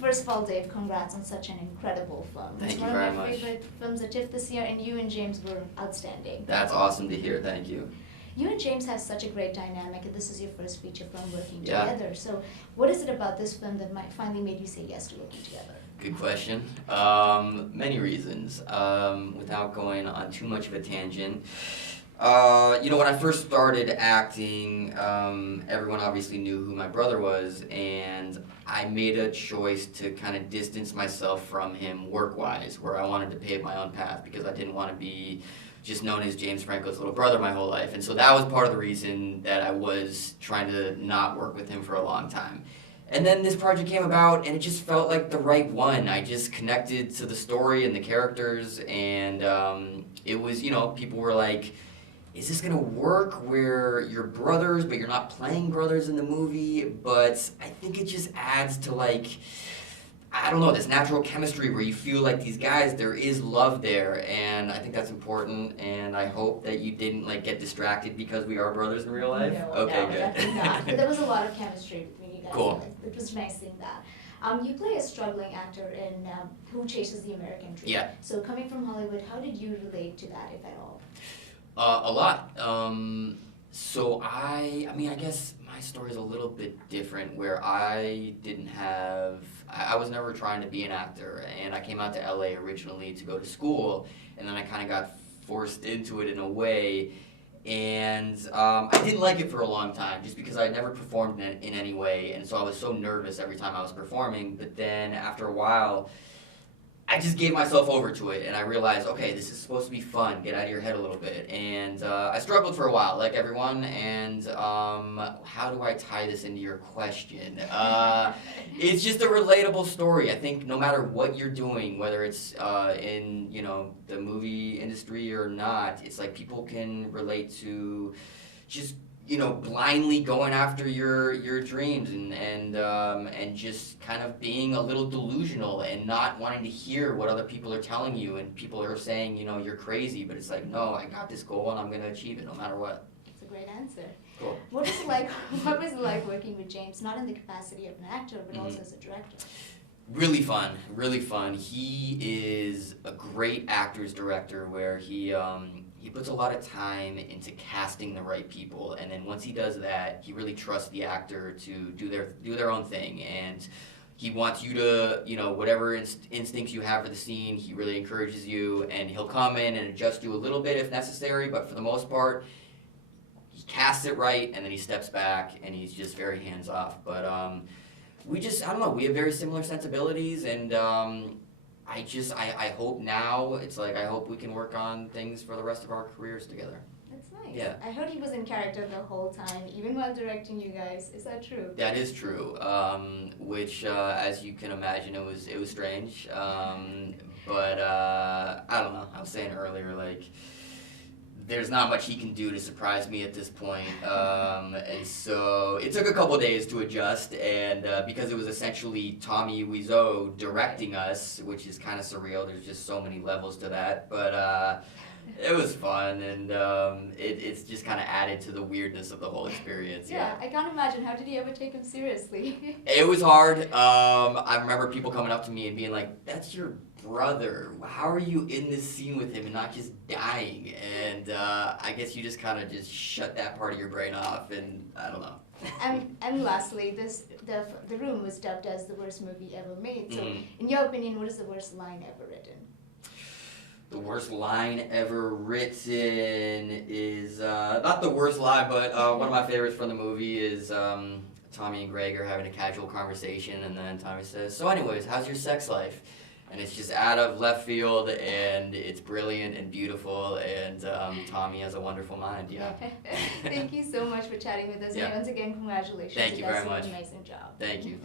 first of all, Dave, congrats on such an incredible film. Thank It's you one very of my much. favorite films at TIFF this year, and you and James were outstanding. That's awesome to hear. Thank you. You and James have such a great dynamic, and this is your first feature film working Yeah. together. So what is it about this film that finally made you say yes to working together? Good question. Many reasons. Without going on too much of a tangent. When I first started acting, everyone obviously knew who my brother was, and I made a choice to kind of distance myself from him work-wise, where I wanted to pave my own path because I didn't want to be just known as James Franco's little brother my whole life. And so that was part of the reason that I was trying to not work with him for a long time. And then this project came about, and it just felt like the right one. I just connected to the story and the characters, and it was, people were like, is this gonna work where you're brothers, but you're not playing brothers in the movie? But I think it just adds to, I don't know, this natural chemistry where you feel like these guys, there is love there, and I think that's important, and I hope that you didn't get distracted because we are brothers in real life. No, Okay, no, good. definitely not. But there was a lot of chemistry between you guys. Cool. It was nice seeing that. You play a struggling actor in Who Chases the American Dream. Yeah. So coming from Hollywood, how did you relate to that, if at all? A lot. So I guess my story is a little bit different where I was never trying to be an actor, and I came out to LA originally to go to school, and then I kind of got forced into it in a way, and I didn't like it for a long time just because I had never performed in any way, and so I was so nervous every time I was performing, but then after a while, I just gave myself over to it, and I realized, okay, this is supposed to be fun, get out of your head a little bit, and I struggled for a while, like everyone, and how do I tie this into your question? It's just a relatable story. I think no matter what you're doing, whether it's in, the movie industry or not, it's like people can relate to just blindly going after your dreams and just kind of being a little delusional and not wanting to hear what other people are telling you, and people are saying, you're crazy, but it's like, no, I got this goal and I'm going to achieve it no matter what. That's a great answer. Cool. What was it like working with James, not in the capacity of an actor, but also as a director? Really fun, really fun. He is a great actor's director where he puts a lot of time into casting the right people, and then once he does that, he really trusts the actor to do their own thing, and he wants you to, whatever instincts you have for the scene, he really encourages you, and he'll come in and adjust you a little bit if necessary, but for the most part, he casts it right, and then he steps back, and he's just very hands-off. But I don't know, we have very similar sensibilities, and I hope now, it's like I hope we can work on things for the rest of our careers together. That's nice. Yeah. I heard he was in character the whole time, even while directing you guys. Is that true? That is true, which, as you can imagine, it was strange, but I don't know, I was saying earlier, there's not much he can do to surprise me at this point, and so it took a couple days to adjust, and because it was essentially Tommy Wiseau directing us, which is kind of surreal, there's just so many levels to that, but it was fun, and it's just kind of added to the weirdness of the whole experience. Yeah, I can't imagine. How did he ever take him seriously? It was hard. I remember people coming up to me and being like, that's your brother. How are you in this scene with him and not just dying? And I guess you just kind of just shut that part of your brain off, and I don't know. And lastly, the Room was dubbed as the worst movie ever made. So, in your opinion, what is the worst line ever written? The worst line ever written is, not the worst line, but one of my favorites from the movie is Tommy and Greg are having a casual conversation, and then Tommy says, so anyways, how's your sex life? And it's just out of left field, and it's brilliant and beautiful, and Tommy has a wonderful mind, yeah. Thank you so much for chatting with us, Yeah. and once again, congratulations. Thank you very much. Did an amazing job. Thank you.